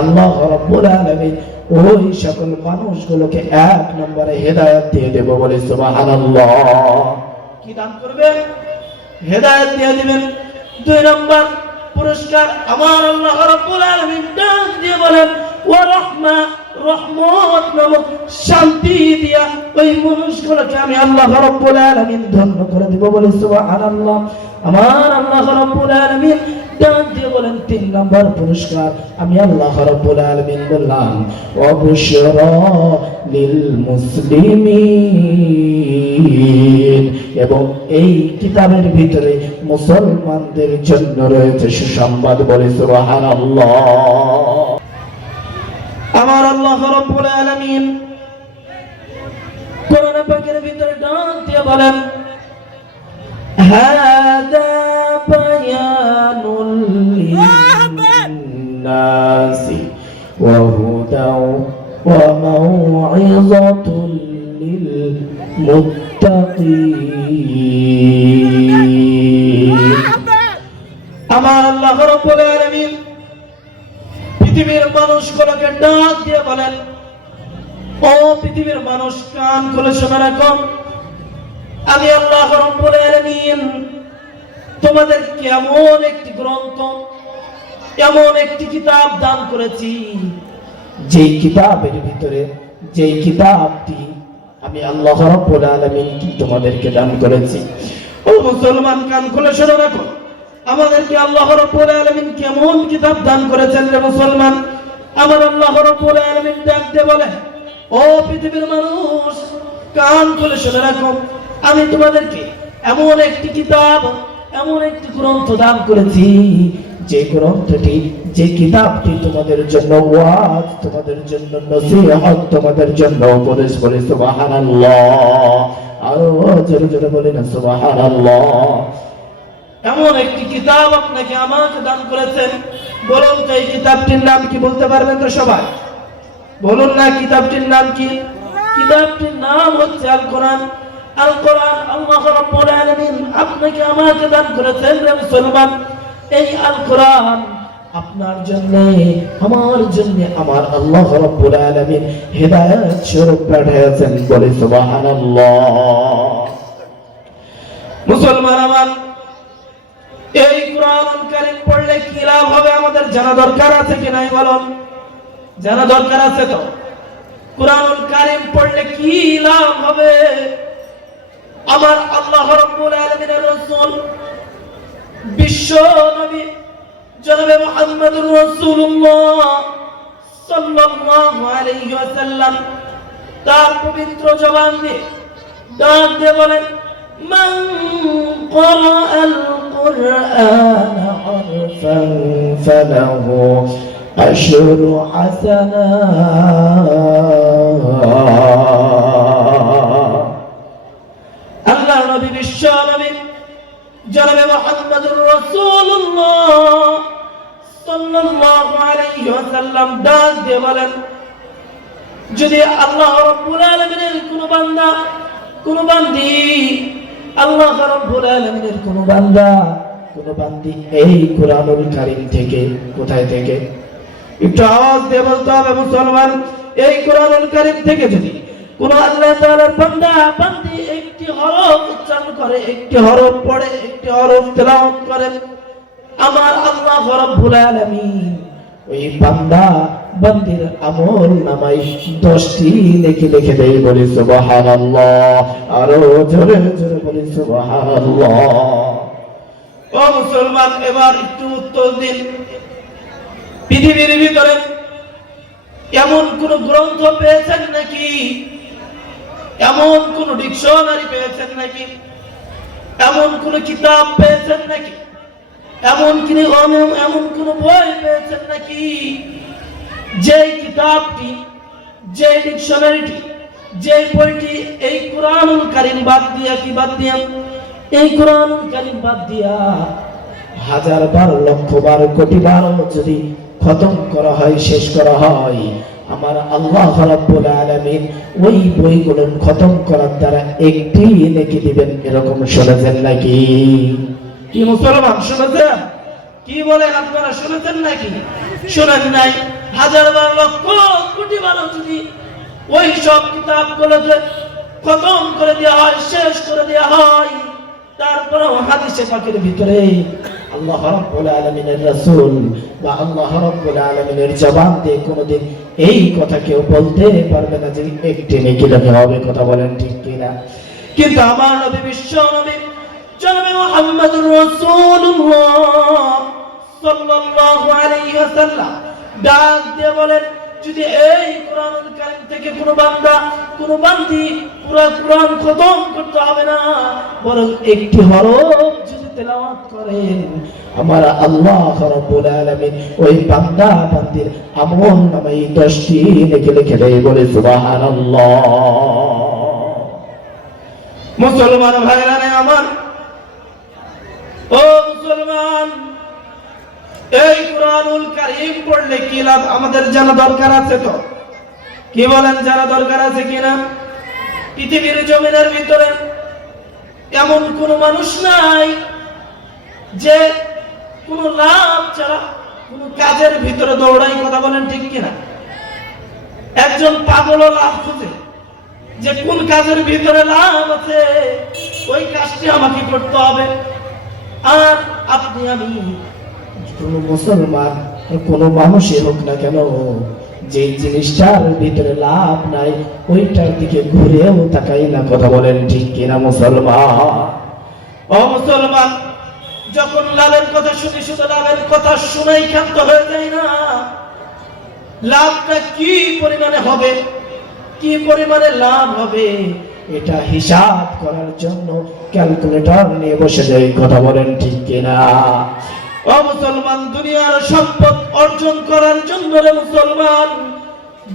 আল্লাহ রাব্বুল আলামিন ওই সকল মানুষগুলোকে এক নম্বরে হেদায়েত দিয়ে দেব বলে সুবহানাল্লাহ। কি দান করবেন? হেদায়েত দিয়ে দিবেন। দুই নম্বর পুরস্কার আমার আল্লাহ রাব্বুল আলামিন ডাক দিয়ে বলেন ওয়া রাহমা, রহমত নামক শান্তি দিয়া ওই মানুষগুলোকে আমি আল্লাহ রাব্বুল আলামিন ধন্য করে দেব বলে সুবহানাল্লাহ। আমার আল্লাহ রাব্বুল আলামিন ডাক দিয়ে বলেন তিন নম্বর পুরস্কার আমি আল্লাহ রাব্বুল আলামিন বললাম ওয়াবশরা লিল মুসলিমিন, এবং এই কিতাবের ভিতরে মুসলমানদের জন্য রয়েছে সুসংবাদ বলে সুবহানাল্লাহ। আমার আল্লাহ রাব্বুল আলামিন কোরআন পাকের ভিতরে ডাক দিয়ে বলেন হাদা বায়ানুল লিন্নাসি ওয়া হুদাও ওয়া মাউইযাতুল লিল মুত্তাকিন। আমার আল্লাহ রাব্বুল আলামিন পৃথিবীর মানুষগুলোকে ডাক দিয়ে বলেন ও পৃথিবীর মানুষ, কান খুলে শুনে রাখো, আমি আল্লাহ রাব্বুল আলামিন তোমাদের এমন একটি গ্রন্থ, এমন একটি কিতাব দান করেছি, যেই কিতাবের ভিতরে, যেই কিতাবটি আমি আল্লাহ রাব্বুল আলামিন তোমাদেরকে দান করেছি। ও মুসলমান, কান খুলে শুনে রাখো, আমাদেরকে আল্লাহ রাব্বুল আলামিন কেমন কিতাব দান করেছেন রে মুসলমান। আমার আল্লাহ রাব্বুল আলামিন ডাক দিয়ে বলে ও পৃথিবীর মানুষ, কান খুলে শুনে রাখো, আমি তোমাদেরকে এমন একটি কিতাব, এমন একটি গ্রন্থ দান করেছি, যে গ্রন্থটি, যে কিতাবটি তোমাদের জন্য ওয়াজ, তোমাদের জন্য নসিহত, তোমাদের জন্য উপদেশ বলে সুবহানাল্লাহ। আরো জোরে জোরে বলে না সুবহানাল্লাহ। এমন একটি কিতাব আপনাকে আমাকে দান করেছেন। বলুন তো এই কিতাবটির নাম কি? বলতে পারবেন তো সবাই? বলুন না কিতাবটির নাম কি? কিতাবটির নাম হচ্ছে আল কোরআন। আল কোরআন আল্লাহ রাব্বুল আলামিন আপনাকে আমাকে দান করেছেন রে মুসলমান। এই আল কোরআন আপনার জন্য, আমার জন্য আমার আল্লাহ রাব্বুল আলামিন হেদায়েত স্বরূপ পাঠিয়েছেন বলে সুবহানাল্লাহ। মুসলমান আমার, এই কোরআনুল কারীম পড়লে কি লাভ হবে আমাদের জানা দরকার আছে কি নাই? বলুন, জানা দরকার আছে তো? কোরআনুল কারীম পড়লে কি লাভ হবে? আমার আল্লাহ রাব্বুল আলামিনের রাসূল বিশ্ব নবী জনাবে মুহাম্মদুর রাসূলুল্লাহ সাল্লাল্লাহু আলাইহি ওয়াসাল্লাম তার পবিত্র জবান দিয়ে ডাক দিয়ে বলেন মান ক্বারাআল কুরআন হারফান ফালাহু আশরু হাসানাত। আল্লাহ নবী বিশ্ব নবী জনাবে মুহাম্মদুর রাসূলুল্লাহ সাল্লাল্লাহু আলাইহি ওয়াসাল্লাম ডাক দিয়ে বলেন যদি আল্লাহ রাব্বুল আলামিনের কোন বান্দা, কোন বান্দি, আল্লাহ রাব্বুল আলামিনের কোন বান্দা, কোন বান্দি এই কোরআনুল কারীম থেকে, কোথায় থেকে? একটু আওয়াজ দিয়ে বলতে হবে মুসলমান, এই কোরআনুল কারীম থেকে যদি কোন আল্লাহ তাআলার বান্দা বান্দি একটি হরফ উচ্চারণ করে, একটি হরফ পড়ে, একটি হরফ তেলাওয়াত করে, আমার আল্লাহ রাব্বুল আলামিন ওই বান্দা বান্দির আমল নামায় 10টি নেকি লিখে দেয় বলে সুবহানাল্লাহ। আরো জোরে জোরে বলে সুবহানাল্লাহ। ও মুসলমান, এবার একটু উত্তর দিন, পৃথিবীর ভিতরে এমন কোন গ্রন্থ পেয়েছেন নাকি? এমন কোন ডিকশনারি পেয়েছেন নাকি? এমন কোন কিতাব পেয়েছেন নাকি? এমন কোন বই পেয়েছেন নাকি যে কিতাবটি, যে ডিকশনারিটি, যে বইটি এই কোরআনুল কারীম বাদ দিয়া, কি বাদ দিয়া? এই কোরআনুল কারীম বাদ দিয়া হাজার বার, লক্ষ বার, কোটি বার যদি খতম করা হয়, শেষ করা হয়, আমার আল্লাহ রাব্বুল আলামিন ওই বইগুলো খতম করার দ্বারা একটি নেকি দিবেন। এরকম শুনেছেন নাকি? কি মুসলমান শুনেছেন? কি বলেন আপনারা, শুনেছেন নাকি? শুনেন নাই? হাজার বার লক্ষ কোটি বার যদি ওই সব কিতাবগুলোকে খতম করে দেওয়া হয়, শেষ করে দেওয়া হয়, তারপরেও হাদিসে পাকের ভিতরে আল্লাহ রাব্বুল আলামিনের রাসূল বা আল্লাহ রাব্বুল আলামিনের জবান দিয়ে কোনোদিন এই কথা কেউ বলতে পারবে না যে একটি নেকি লেখা হবে। কথা বলেন ঠিক কিনা? কিন্তু আমার নবী, বিশ্ব নবী জনাবে মুহাম্মদুর রাসূলুল্লাহ সাল্লাল্লাহু আলাইহি ওয়াসাল্লাম ডাক দিয়ে বলেন, যদি এই কোরআনুল কারীম থেকে কোনো বান্দা কোনো বান্দি পুরো কোরআন খতম করতে হবে না, বরং একটি হরফ যদি তেলাওয়াত করেন, আমার আল্লাহ রাব্বুল আলামিন ওই বান্দা বান্দির আমল নামায় 10টি নেকি লিখে দেয়। বলে সুবহানাল্লাহ। মুসলমান ভাইরা আমার, ও মুসলমান, এই কোরআনুল কারীম পড়লে কি লাভ আমাদের জানা দরকার আছে। তো কি বলেন, জানা দরকার আছে কিনা? পৃথিবীর জমিনের ভিতরে এমন কোন মানুষ নাই যে কোন লাভ ছাড়া কোন কাজের ভিতরে দৌড়াই। কথা বলেন ঠিক কিনা? একজন পাগলও লাভ খুঁজে যে কোন কাজের ভিতরে লাভ আছে, ওই কাজটি আমাকে করতে হবে। আর আপনি আমি কোন মুসলমান কোন মানুষই হোক না কেন, যে জিনিসটার ভিতরে লাভ নাই ওইটার দিকে ঘুরেও তাকাই না। কথা বলেন ঠিক কিনা মুসলমান? ও মুসলমান, যখন লাভের কথা শুনে শুধু লাভের কথা শুনেই ক্ষান্ত হয়ে যায় না, লাভটা কি পরিমাণে হবে, কি পরিমাণে লাভ হবে, এটা হিসাব করার জন্য ক্যালকুলেটর নিয়ে বসে যায়। কথা বলেন ঠিক কিনা? ও মুসলমান, দুনিয়ার সম্পদ অর্জন করার জন্য রে মুসলমান,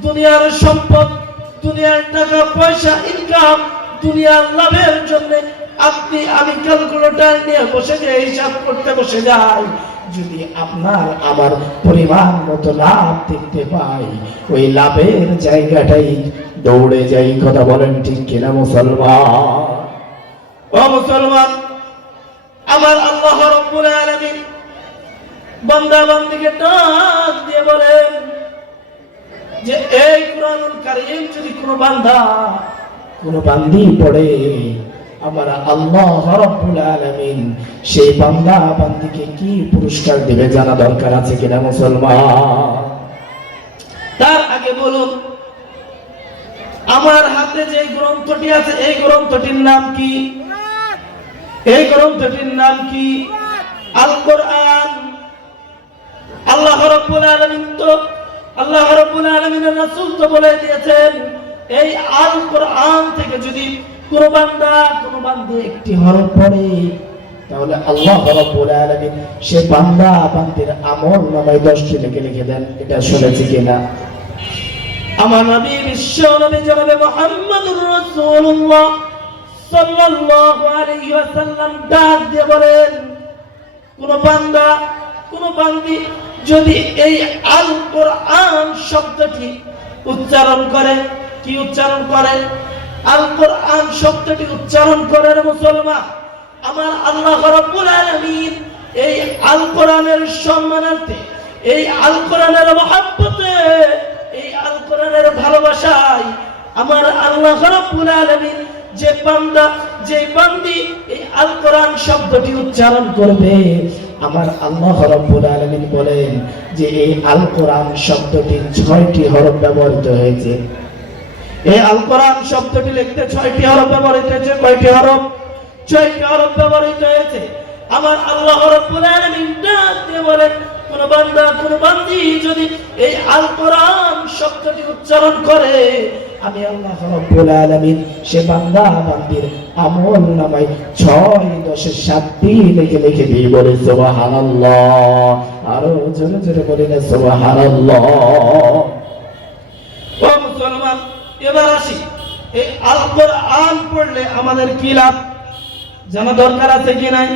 দুনিয়ার সম্পদ, দুনিয়ার টাকা পয়সা ইনকাম, দুনিয়ার লাভের জন্য আপনি আমি ক্যালকুলেটর নিয়ে বসে যে হিসাব করতে বসে যাই, যদি আপনার আমার পরিমাণ মতো লাভ দেখতে পাই, ওই লাভের জায়গাটাই দৌড়ে যাই। কথা বলেন ঠিক কিনা মুসলমান? ও মুসলমান, আমার আল্লাহ রাব্বুল আলামিন বান্দা বান্দিকে ডাক দিয়ে বলেন যে এই কোরআনুল কারীম যদি কোনো বান্দা কোনো বান্দি পড়ে, আমার আল্লাহ রাব্বুল আলামিন সেই বান্দা বান্দিকে কি পুরস্কার দিবে জানা দরকার আছে কিনা মুসলমান? তার আগে বলুন, আমার হাতে যে গ্রন্থটি আছে এই গ্রন্থটির নাম কি? এই গ্রন্থটির নাম কি? আল কোরআন। আল্লাহ রাব্বুল আলামিন তো, আল্লাহ রাব্বুল আলামিনের রাসূল তো বলে দিয়েছেন, এই আল কোরআন থেকে যদি কোন বান্দা কোন বান্দি একটি হরফ পড়ে, তাহলে আল্লাহ রাব্বুল আলামিন সে বান্দা বান্দির আমল নামায় 10টি নেকি লিখে দেন। এটা শুনেছি কিনা? আমার নবী, বিশ্ব নবী জনাবে মুহাম্মদুর রাসূলুল্লাহ সাল্লাল্লাহু আলাইহি ওয়াসাল্লাম ডাক দিয়ে বলেন, কোন বান্দা কোন বান্দি যদি এই আল কোরআন শব্দটি উচ্চারণ করে, কি উচ্চারণ করে? আল কোরআন শব্দটি উচ্চারণ করে রে মুসলমান, আমার আল্লাহ রাব্বুল আলামিন এই আল কোরআনের সম্মানার্থে, এই আল কোরআনের মহব্বতে, এই আল কোরআনের ভালোবাসায় আমার আল্লাহ রাব্বুল আলামিন যে বান্দা যে বান্দি এই আল কোরআন শব্দটি উচ্চারণ করবে, আমার আল্লাহ রাব্বুল আলামিন বলেন যে এই আল কোরআন শব্দটি 6টি হরফ ব্যবহৃত হয়েছে। এই আল কোরআন শব্দটি লিখতে 6টি হরফ ব্যবহৃত হয়েছে। কয়টি হরফ? 6টি হরফ ব্যবহৃত হয়েছে। আমার আল্লাহ রাব্বুল আলামিন ডাক দিয়ে বলেন, কোন বান্দা কোন বান্দি যদি এই আল কোরআন শব্দটি উচ্চারণ করে, আমি আল্লাহ রাব্বুল আলামিন সে বান্দা বান্দির আমল নামায় 6-10-7টি লিখে লিখে দিই। বলে সুবহানাল্লাহ। আরো জোরে জোরে বলেন সুবহানাল্লাহ। ও মুসলমান, এবার আসি, এই আল কোরআন পড়লে আমাদের কি লাভ জানা দরকার আছে কি নাই?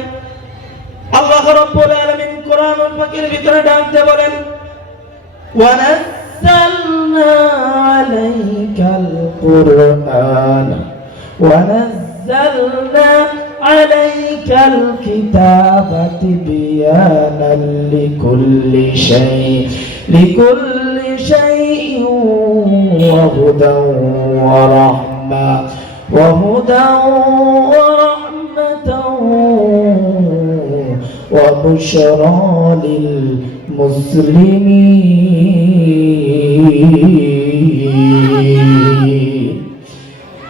আল্লাহ রাব্বুল আলামিন কোরআনুল পাকের ভিতরে ডাক দিয়ে বলেন, ওয়ানাজ্জালনা আলাইকাল কুরআন ওয়ানাজ্জালনা আলাইকাল কিতাবা তিবয়ানাল লিকুল্লি شيء وهدى ورحمة وبشرى للمسلمين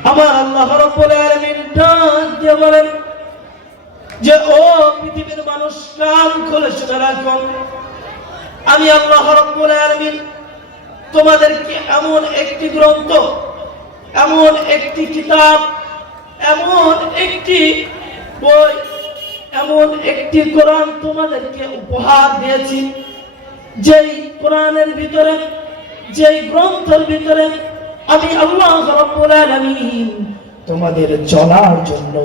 আমার আল্লাহ রাব্বুল আলামিন ডাক দিয়ে বলেন যে ও পৃথিবীর মানুষ কান খুলে শুনে রাখো আমি আল্লাহ রাব্বুল আলামিন তোমাদেরকে এমন একটি গ্রন্থ এমন একটি কিতাব এমন একটি বই এমন একটি কোরআন তোমাদেরকে উপহার দিয়েছি যেই কোরআনের ভিতরে যেই গ্রন্থের ভিতরে আমি আল্লাহ রাব্বুল আলামিন তোমাদের চলার জন্য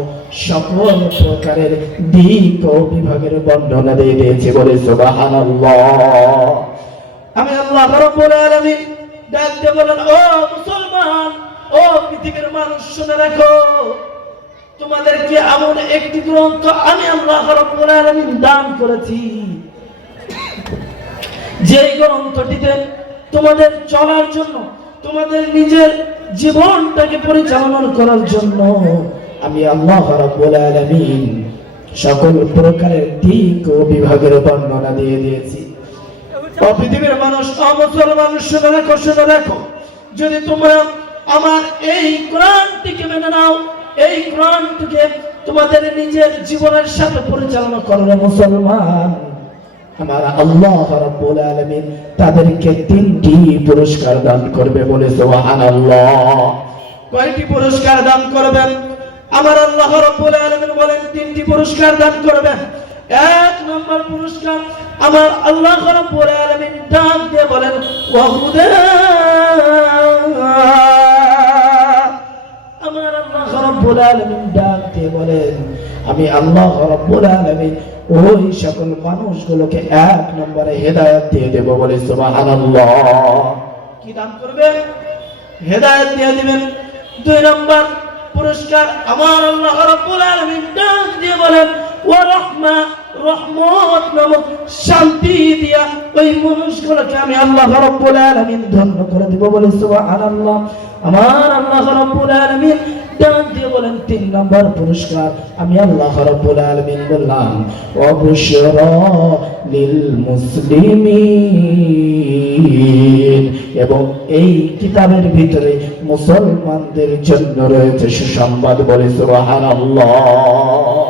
সকল প্রকারের দিক ও বিভাগের বর্ণনা দিয়ে দিয়েছি বলে সুবহানাল্লাহ আমি আল্লাহ রাব্বুল আলামিন ডাক দিয়ে বলেন ও মুসলমান ও পৃথিবীর মানুষ শুনে রাখো তোমাদেরকে এমন একটি গ্রন্থ আমি আল্লাহ রাব্বুল আলামিন দান করেছি যেই গ্রন্থটিতে তোমাদের চলার জন্য তোমাদের নিজের জীবনটাকে পরিচালনা করার জন্য আমি আল্লাহ রাব্বুল আলামিন সকল প্রকারের দিক ও বিভাগের বর্ণনা দিয়ে দিয়েছি ও পৃথিবীর মানুষ মুসলমান শুনে রাখো যদি তোমরা আমার এই কোরআনটিকে মেনে নাও এই কোরআনটিকে তোমাদের নিজের জীবনের সাথে পরিচালনা করবে মুসলমান আমার আল্লাহ রাব্বুল আলামিন তাদেরকে 3টি পুরস্কার দান করবে বলে সুবহানাল্লাহ কয়টি পুরস্কার দান করবেন আমার আল্লাহ রাব্বুল আলামিন বলেন 3টি পুরস্কার দান করবেন এক নম্বর পুরস্কার আমার আল্লাহ রাব্বুল আলামিন ডাক দিয়ে বলেন ওয়াহুদা আমার আল্লাহ রাব্বুল আলামিন ডাক দিয়ে বলেন আমি আল্লাহ রাব্বুল আলামিন ওই সকল মানুষগুলোকে এক নম্বরে হেদায়েত দিয়ে দেব বলে সুবহানাল্লাহ কি দান করবেন হেদায়েত দিয়ে দিবেন দুই নম্বর পুরস্কার আমার আল্লাহ রাব্বুল আলামিন ডাক দিয়ে বলেন ওয়া রহমত নামক শান্তি দিয়া ওই মানুষগুলোকে আমি আল্লাহ রাব্বুল আলামিন ধন্য করে দেব বলে সুবহানাল্লাহ আমার আল্লাহ রাব্বুল আলামিন ডাক দিয়ে বলেন 3 নম্বর পুরস্কার আমি আল্লাহ রাব্বুল আলামিন বললাম ওয়াবুশরা লিল মুসলিমিন এবং এই কিতাবের ভিতরে মুসলমানদের জন্য রয়েছে সুসংবাদ বলে সুবহানাল্লাহ।